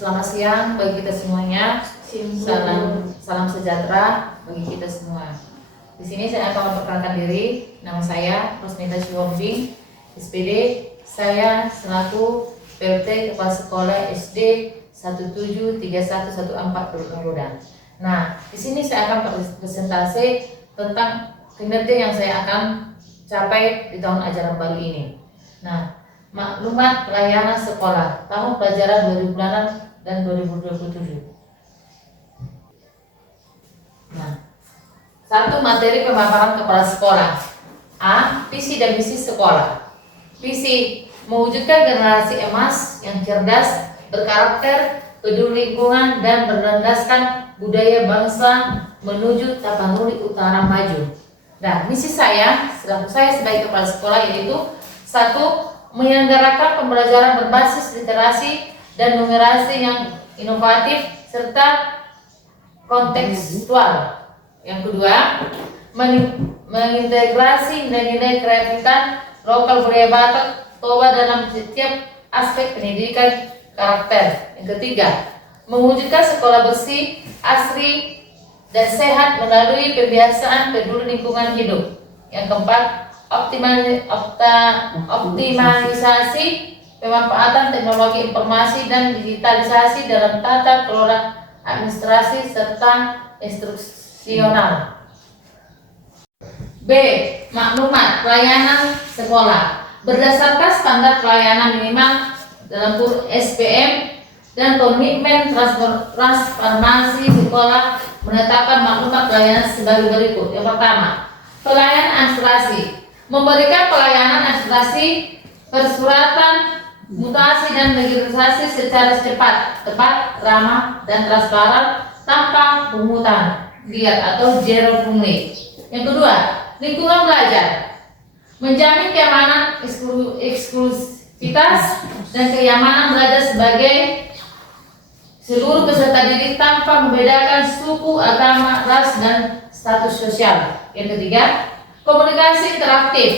Selamat siang bagi kita semuanya. Salam sejahtera bagi kita semua. Di sini saya akan memperkenalkan diri. Nama saya Rosnita Sihombing, SPD. Saya selaku PLT Kepala Sekolah SD 173114 Rodan. Nah, di sini saya akan presentasi tentang kinerja yang saya akan capai di tahun ajaran baru ini. Nah, maklumat pelayanan sekolah tahun pelajaran 2006 dan 2027. Nah, satu materi pemaparan kepala sekolah. A. Visi dan misi sekolah. Visi: mewujudkan generasi emas yang cerdas, berkarakter, peduli lingkungan, dan berlandaskan budaya bangsa menuju Tapanuli Utara maju. Nah, misi saya sebagai kepala sekolah yaitu: 1. Menyelenggarakan pembelajaran berbasis literasi dan numerasi yang inovatif serta kontekstual. Yang kedua, mengintegrasi nilai-nilai kreativitas lokal budaya Batak Toba dalam setiap aspek pendidikan karakter. Yang ketiga, mewujudkan sekolah bersih, asri, dan sehat melalui pembiasaan peduli lingkungan hidup. Yang keempat, optimalisasi pemanfaatan teknologi informasi dan digitalisasi dalam tata kelola administrasi serta instruksional. B. Maklumat pelayanan sekolah berdasarkan standar pelayanan minimal dalam SPM dan komitmen transformasi sekolah menetapkan maklumat pelayanan sebagai berikut. Yang pertama, pelayanan administrasi memberikan pelayanan administrasi, persuratan, mutasi dan registrasi secara cepat, tepat, ramah, dan transparan tanpa pungutan liar atau zero pungut. Yang kedua, lingkungan belajar menjamin keamanan, eksklusivitas, dan kenyamanan belajar sebagai seluruh peserta didik tanpa membedakan suku, agama, ras, dan status sosial. Yang ketiga, komunikasi interaktif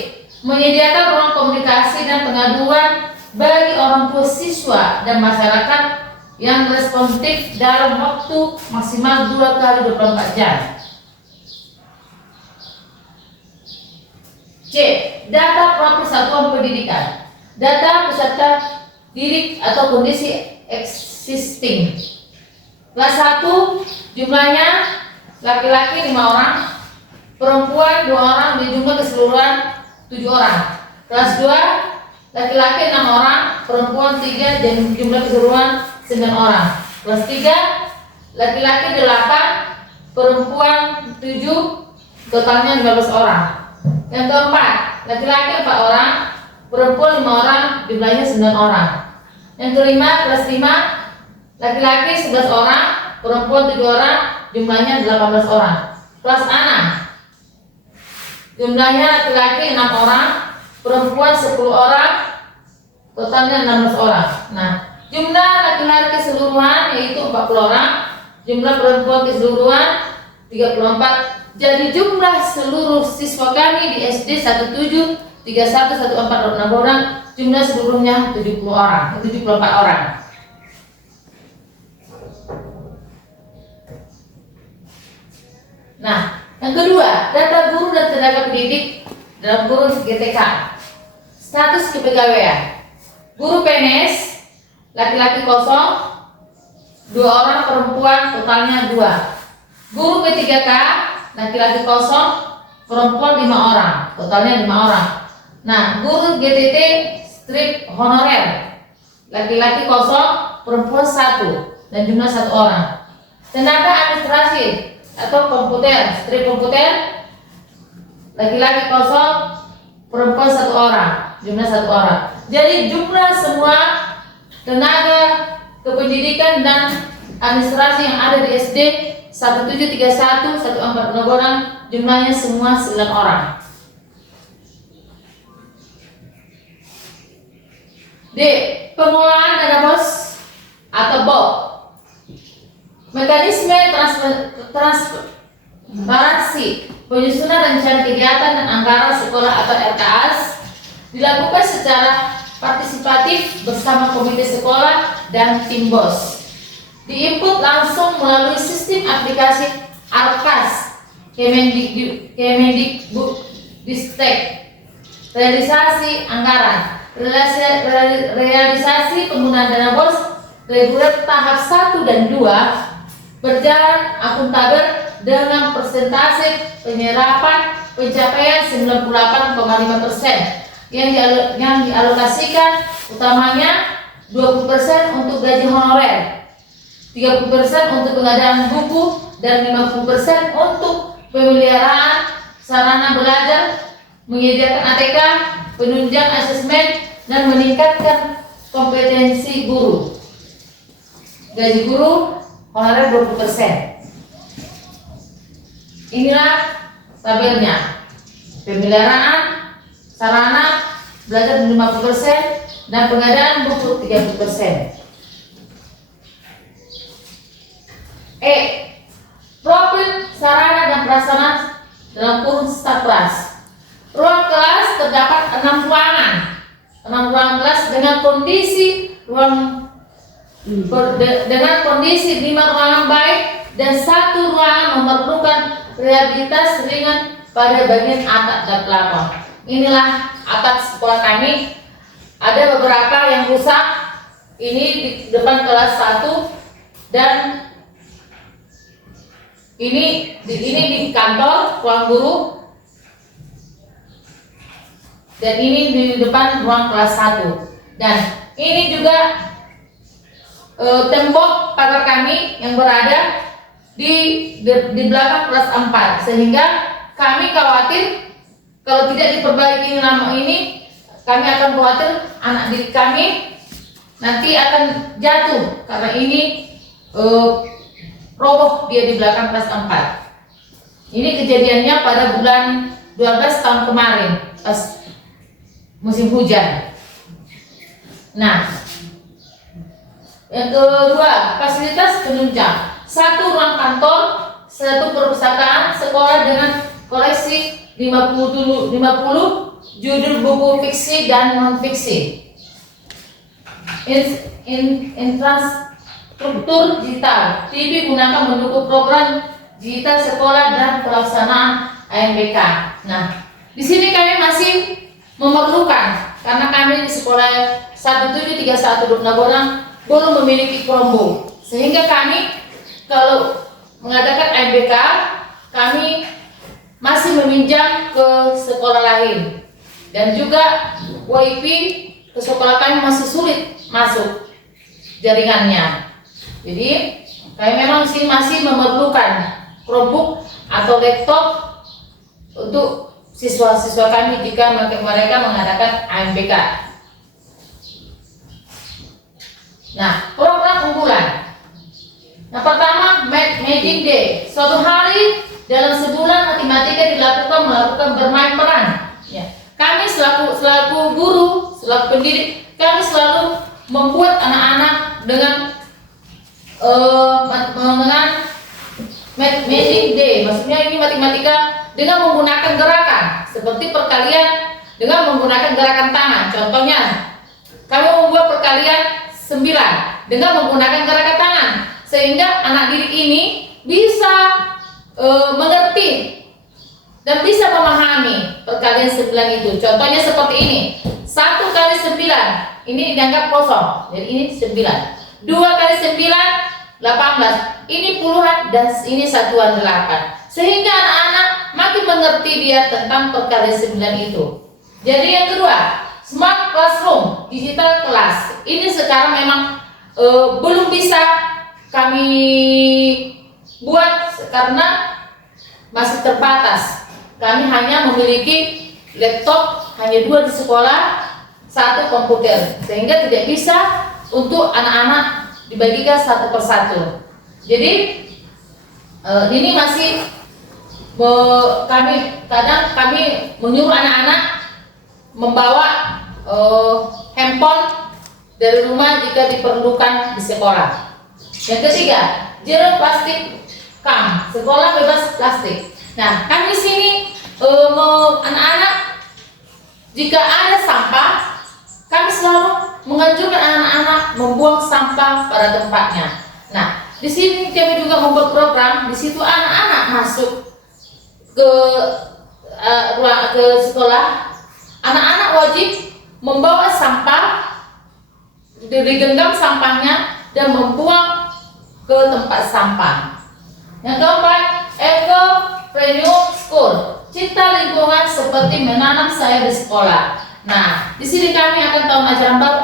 menyediakan ruang komunikasi dan pengaduan bagi orang tua siswa dan masyarakat yang responsif dalam waktu maksimal 2 kali 24 jam. C. Data profil satuan pendidikan. Data peserta didik atau kondisi existing. Kelas 1 jumlahnya laki-laki 5 orang, perempuan 2 orang, di jumlah keseluruhan 7 orang. Kelas 2 laki-laki 6 orang, perempuan 3, dan jumlah keseluruhan 9 orang. Kelas 3 laki-laki 8, perempuan 7, totalnya 15 orang. Yang keempat, laki-laki 4 orang, perempuan 5 orang, jumlahnya 9 orang. Yang kelima, kelas 5 laki-laki 11 orang, perempuan 7 orang, jumlahnya 18 orang. Kelas 6 jumlahnya laki-laki 6 orang, perempuan 10 orang, totalnya 16 orang. Nah, jumlah laki-laki keseluruhan yaitu 40 orang, jumlah perempuan keseluruhan 34. Jadi jumlah seluruh siswa kami di SD 173114 orang, jumlah seluruhnya 74 orang. Nah, yang kedua, data guru dan tenaga pendidik dalam kurun GTK. Status kepegawaian. Guru PNS laki-laki kosong 2 orang, perempuan totalnya 2. Guru P3K laki-laki kosong, perempuan 5 orang, totalnya 5 orang. Nah, guru GTT strip honorer laki-laki kosong, perempuan 1, dan jumlah 1 orang. Tenaga administrasi atau komputer strip komputer laki-laki kosong, perempuan 1 orang, jumlah 1 orang. Jadi jumlah semua tenaga kependidikan dan administrasi yang ada di SD 173114 orang, jumlahnya semua 9 orang. D. Pengelolaan dana BOS atau BOP. Mekanisme transparansi penyusunan rencana kegiatan dan anggaran sekolah atau RKAS dilakukan secara partisipatif bersama komite sekolah dan tim BOS. diinput langsung melalui sistem aplikasi Arkas Kemendikbudristek. Realisasi anggaran, realisasi penggunaan dana bos reguler tahap 1 dan 2 berjalan akuntabel dengan persentase penyerapan pencapaian 98,5%, yang dialokasikan utamanya 20% untuk gaji honorer, 30% untuk pengadaan buku, dan 50% untuk pemeliharaan sarana belajar, menyediakan ATK, penunjang asesmen, dan meningkatkan kompetensi guru. Gaji guru honorer 20%. Inilah tabelnya. Pemeliharaan sarana belajar 50% dan pengadaan buku 30%. Profil sarana dan prasarana dalam kurun staf kelas. Ruang kelas terdapat 6 ruangan. 6 ruangan kelas dengan kondisi 5 ruangan baik dan 1 ruangan memerlukan rehabilitas ringan pada bagian atap dan plafon. Inilah atap sekolah kami. Ada beberapa yang rusak. Ini di depan kelas 1 dan ini di kantor ruang guru, dan ini di depan ruang kelas 1. Dan ini juga tembok pagar kami yang berada di belakang kelas 4, sehingga kami khawatir kalau tidak diperbaiki lama ini, kami akan khawatir anak didik kami nanti akan jatuh karena ini roboh dia di belakang kelas 4. Ini kejadiannya pada bulan 12 tahun kemarin pas musim hujan. Nah, yang kedua, fasilitas penunjang. 1 ruang kantor, 1 perpustakaan sekolah dengan koleksi 50 judul buku fiksi dan non-fiksi. Infrastruktur digital. TV gunakan mendukung program digital sekolah dan pelaksanaan AMBK. Nah, di sini kami masih memerlukan karena kami di sekolah 1731 Naborang belum memiliki Chromebook, sehingga kami kalau mengadakan AMBK kami masih meminjam ke sekolah lain, dan juga WiFi ke sekolah kami masih sulit masuk jaringannya. Jadi kami memang sih masih memerlukan Chromebook atau laptop untuk siswa-siswa kami jika mereka mengadakan AMBK. Nah, program unggulan. Yang pertama, Magic Day. Suatu hari dalam sebulan matematika melakukan bermain peran. Ya. Kami selaku guru, selaku pendidik, kami selalu membuat anak-anak dengan Magic Day. Maksudnya ini matematika dengan menggunakan gerakan seperti perkalian dengan menggunakan gerakan tangan. Contohnya, kami membuat perkalian 9 dengan menggunakan gerakan tangan, sehingga anak didik ini bisa mengerti dan bisa memahami perkalian 9 itu. Contohnya seperti ini. 1 kali 9 ini dianggap kosong, jadi ini 9. 2 kali 9 18. Ini puluhan dan ini satuan 8. Sehingga anak-anak makin mengerti dia tentang perkalian 9 itu. Jadi yang kedua, Smart Classroom, digital kelas. Ini sekarang memang belum bisa kami buat karena masih terbatas. Kami hanya memiliki laptop hanya 2 di sekolah, 1 komputer, sehingga tidak bisa untuk anak-anak dibagikan 1 persatu. Jadi ini masih kami menyuruh anak-anak membawa handphone dari rumah jika diperlukan di sekolah. Yang ketiga, zero plastik kam, sekolah bebas plastik. Nah, kami sini anak-anak jika ada sampah, kami selalu menganjurkan anak-anak membuang sampah pada tempatnya. Nah, di sini kami juga membuat program. Di situ anak-anak masuk ke ke sekolah. Anak-anak wajib membawa sampah, digenggam sampahnya dan membuang ke tempat sampah. Yang keempat, eco-friendly school. Cipta lingkungan seperti menanam sayur di sekolah. Nah, di sini kami akan tahun ajaran baru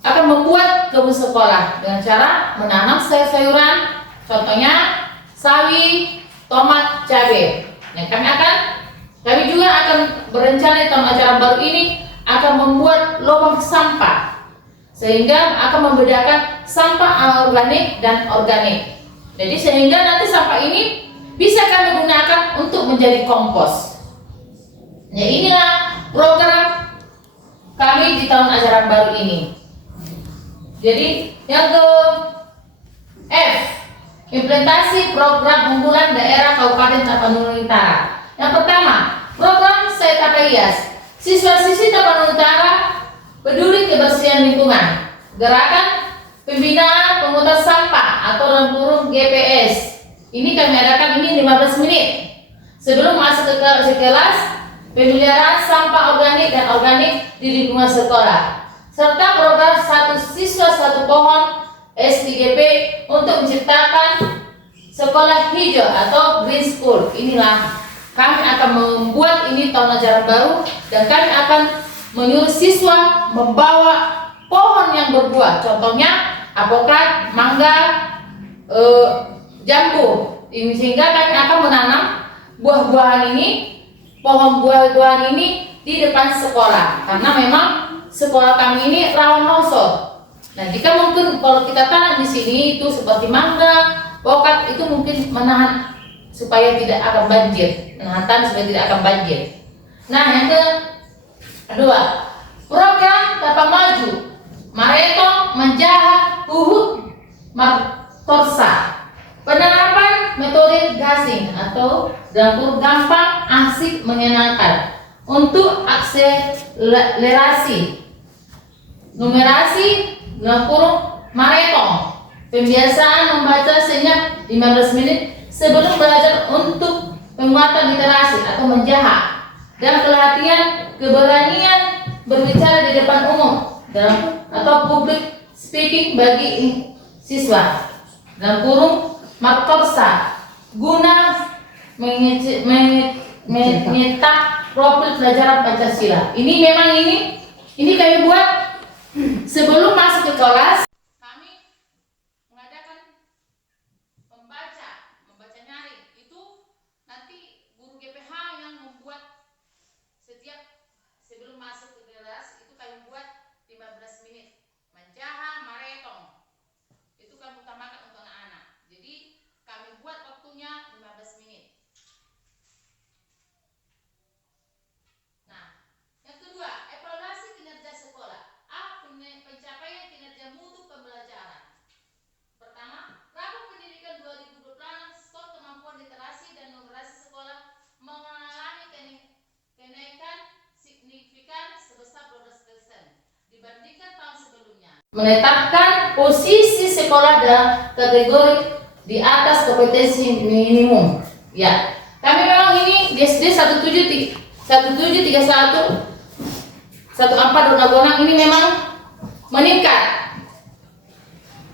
akan membuat kebun sekolah dengan cara menanam sayur-sayuran, contohnya sawi, tomat, cabai. Nah, kami juga akan berencana di tahun ajaran baru ini akan membuat lubang sampah sehingga akan membedakan sampah organik dan organik. Jadi sehingga nanti sampah ini bisa kami gunakan untuk menjadi kompos. Nah, inilah program kami di tahun ajaran baru ini. Jadi yang ke F, implementasi program unggulan daerah Kabupaten Tapanuli Utara. Yang pertama, program Saya Tapayas. Siswa-siswi Tapanuli Utara peduli kebersihan lingkungan. Gerakan pembinaan pemungutan sampah atau dalam kurung GPS. Ini kami adakan ini 15 menit sebelum masuk ke kelas, pemeliharaan sampah organik dan organik di lingkungan sekolah, serta program satu siswa satu pohon S3P untuk menciptakan sekolah hijau atau green school. Inilah kami akan membuat ini tahun ajaran baru dan kami akan menyuruh siswa membawa pohon yang berbuah, contohnya apokat, mangga, jambu. Sehingga kami akan menanam buah-buahan ini, pohon buah-buahan ini di depan sekolah karena memang sekolah kami ini rawan longsor. Nah, jika mungkin kalau kita tanam di sini itu seperti mangga, pokat itu mungkin menahan supaya tidak akan banjir, menahan tanah supaya tidak akan banjir. Nah, yang kedua, program Tapak Maju, Maretong, Menjahat, Uhud, Martorsa. Penerapan metode gasing atau dalam gampang, asik, menyenangkan untuk akselerasi numerasi dalam kurung Maretong. Pembiasaan membaca senyap 15 menit sebelum belajar untuk penguatan literasi atau menjahat dan pelatihan keberanian berbicara di depan umum dalam atau public speaking bagi siswa dalam kurung Martorsa guna menyetak profil pelajaran Pancasila. Ini memang ini kami buat sebelum masuk ke kelas. Kami mengadakan membaca nyaring. Itu nanti guru GPH yang membuat sebelum masuk ke kelas itu kami buat 15 menit. Menjaha Maretong. Itu kami utamakan untuk anak-anak. Jadi kami buat waktunya 15 menit. Nah, yang kedua, evaluasi kinerja sekolah. Pencapaian kinerja mutu pembelajaran. Pertama, rapor pendidikan 2020 skor kemampuan literasi dan numerasi sekolah mengalami kenaikan signifikan sebesar 12% dibandingkan tahun sebelumnya. Menetapkan posisi sekolah dalam kategori di atas kompetensi minimum. Ya, kami memang ini di SD 1731 14 Donggala ini memang meningkat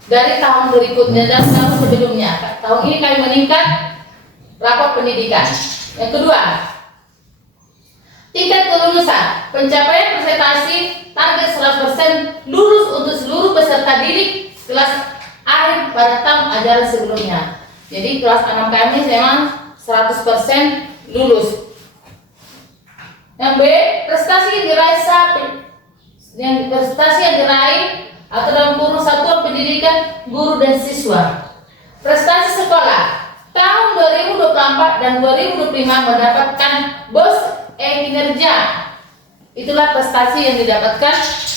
dari tahun berikutnya dan tahun sebelumnya. Tahun ini kami meningkat rapor pendidikan. Yang kedua, tingkat kelulusan. Pencapaian presentasi target 100% lulus untuk seluruh peserta didik kelas akhir pada tahun ajaran sebelumnya. Jadi kelas 6 kami memang 100% lulus. Yang B, prestasi yang diraih atau dalam kurung satuan pendidikan guru dan siswa. Prestasi sekolah tahun 2024 dan 2025 mendapatkan BOS kinerja. Itulah prestasi yang didapatkan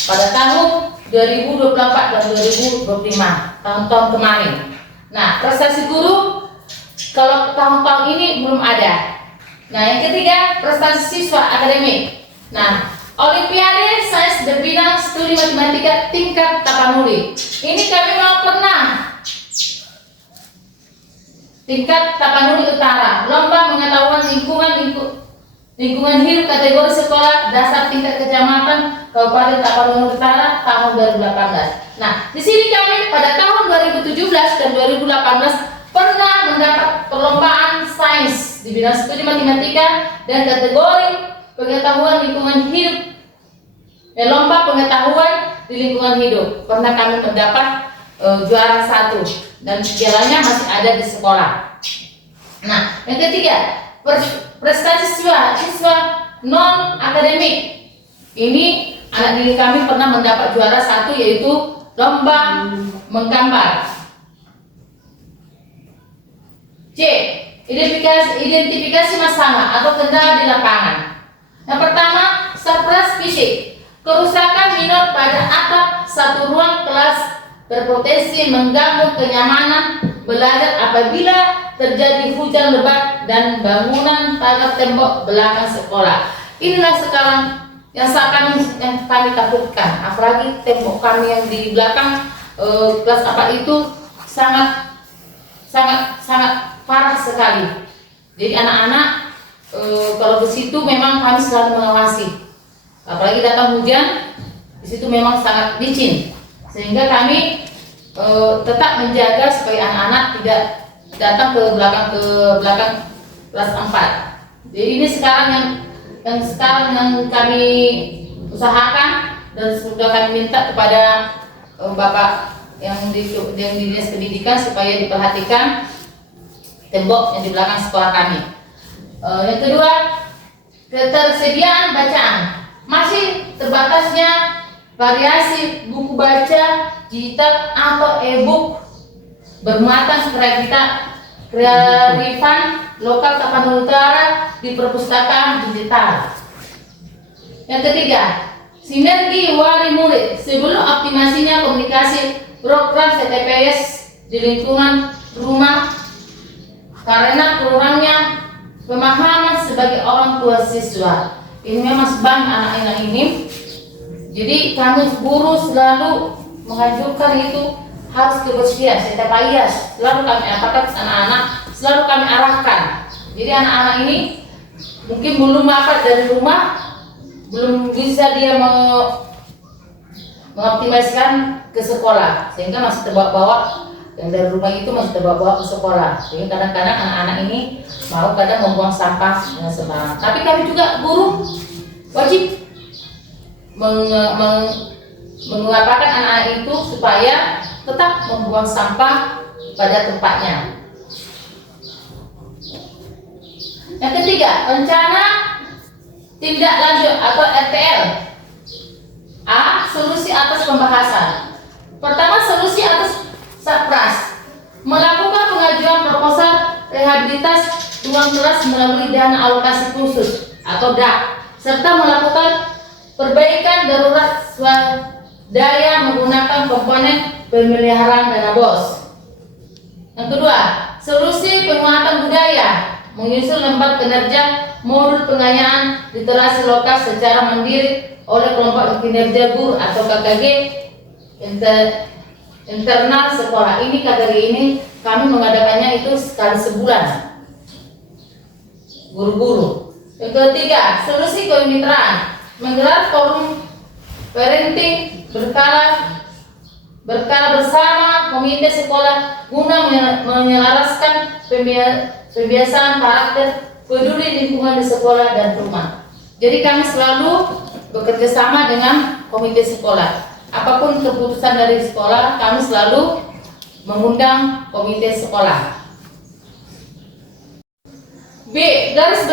pada tahun 2024 dan 2025, tahun-tahun kemarin. Nah, prestasi guru kalau tahun-tahun ini belum ada. Nah, yang ketiga, prestasi siswa akademik. Nah, Olimpiade Sains dan Bidang Studi Matematika tingkat Tapanuli. Ini kami mau pernah tingkat Tapanuli Utara, lomba pengetahuan lingkungan hidup kategori sekolah dasar tingkat kecamatan Kabupaten Tapanuli Utara tahun 2018. Nah, di sini kami pada tahun 2017 dan 2018 pernah mendapat perlombaan sains di bidang studi matematika dan kategori pengetahuan lingkungan hidup. Lomba pengetahuan di lingkungan hidup pernah kami mendapat juara 1 dan pialanya masih ada di sekolah. Nah, yang ketiga, prestasi siswa non akademik. Ini anak didik kami pernah mendapat juara 1 yaitu lomba menggambar. C. Identifikasi masalah atau kendala di lapangan. Yang pertama, surprise fisik. Kerusakan minor pada atap satu ruang kelas berpotensi mengganggu kenyamanan belajar apabila terjadi hujan lebat dan bangunan pagar tembok belakang sekolah. Inilah sekarang yang kami takutkan, apalagi tembok kami yang di belakang kelas apa itu sangat parah sekali. Jadi anak-anak kalau ke situ memang kami selalu mengawasi. Apalagi datang hujan, di situ memang sangat licin, sehingga kami tetap menjaga supaya anak-anak tidak datang ke belakang kelas 4. Jadi ini sekarang yang kami usahakan dan sudah kami minta kepada Bapak yang di Dinas Pendidikan supaya diperhatikan tembok yang di belakang sekolah kami. Yang kedua, ketersediaan bacaan. Masih terbatasnya variasi buku baca digital atau e-book bermuatan kearifan lokal Tapanuli Utara di perpustakaan digital. Yang ketiga, sinergi wali murid. Sebelum optimasinya komunikasi program CTPS di lingkungan rumah karena kurangnya pemahaman sebagai orang tua siswa. Ini memang banyak anak-anak ini. Jadi kami guru selalu mengajukan itu harus kebersihan setiap pagi, selalu kami arahkan anak-anak, selalu kami arahkan. Jadi anak-anak ini mungkin belum dapat dari rumah, belum bisa dia mengoptimalkan ke sekolah, sehingga masih terbawa-bawa yang dari rumah itu masih terbawa-bawa ke sekolah. Jadi kadang-kadang anak-anak ini mau kadang membuang sampah dengan sembarangan. Tapi kami juga guru wajib mengapakan anak-anak itu supaya tetap membuang sampah pada tempatnya. Yang ketiga, rencana tindak lanjut atau RTL. A. Solusi atas pembahasan. Pertama, solusi atas Satpras melakukan pengajuan proposal rehabilitas ruang kelas melalui dana alokasi khusus atau DAK, serta melakukan perbaikan darurat swadaya menggunakan komponen pemeliharaan dana BOS. Yang kedua, solusi penguatan budaya menyusun lembar kinerja modul pengayaan literasi lokal secara mandiri oleh kelompok kinerja guru atau KKG internal sekolah. Ini KKG ini kami mengadakannya itu sekali sebulan, guru-guru. Yang ketiga, solusi kemitraan menggelar forum parenting berkala bersama komite sekolah guna menyelaraskan pembiasaan karakter peduli lingkungan di sekolah dan rumah. Jadi kami selalu bekerja sama dengan komite sekolah. Apapun keputusan dari sekolah, kami selalu mengundang komite sekolah. B. Garis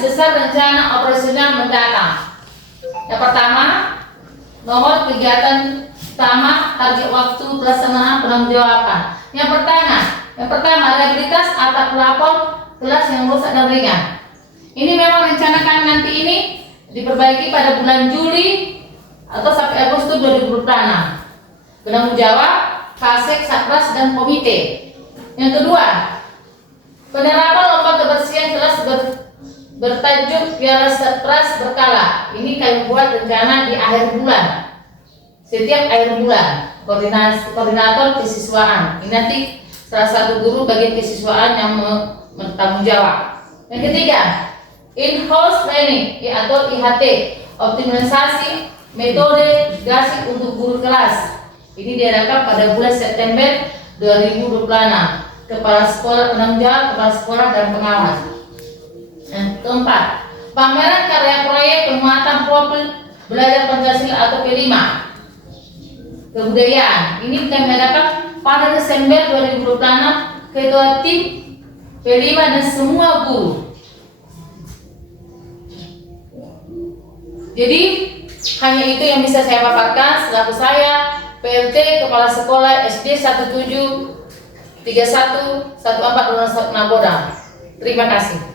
besar rencana operasional mendatang. Yang pertama, nomor kegiatan utama, target waktu pelaksanaan penanggung-jawaban. Yang pertama, rehabilitas atap plafon kelas yang rusak dan ringan. Ini memang rencana kami nanti ini diperbaiki pada bulan Juli atau sampai Agustus 2026. Penanggung jawab Kasek, Satpras, dan komite. Yang kedua, penerapan lomba kebersihan kelas bertajuk Piala Satpras berkala. Ini kami buat rencana di akhir bulan. Setiap akhir bulan, koordinator kesiswaan. Ini nanti salah satu guru bagian kesiswaan yang bertanggung jawab. Yang ketiga, in-house training atau IHT, optimalisasi metode didaktik untuk guru kelas. Ini diadakan pada bulan September 2026. Kepala sekolah, penanggung kepala sekolah dan pengawas. Yang keempat, pameran karya proyek penguatan profil belajar Pancasila atau P5 kebudayaan. Ini kami adakan pada Desember 2026. Ketua tim P5 dan semua guru. Jadi hanya itu yang bisa saya paparkan selaku saya PLT Kepala Sekolah SD 173114 Nagoda. Terima kasih.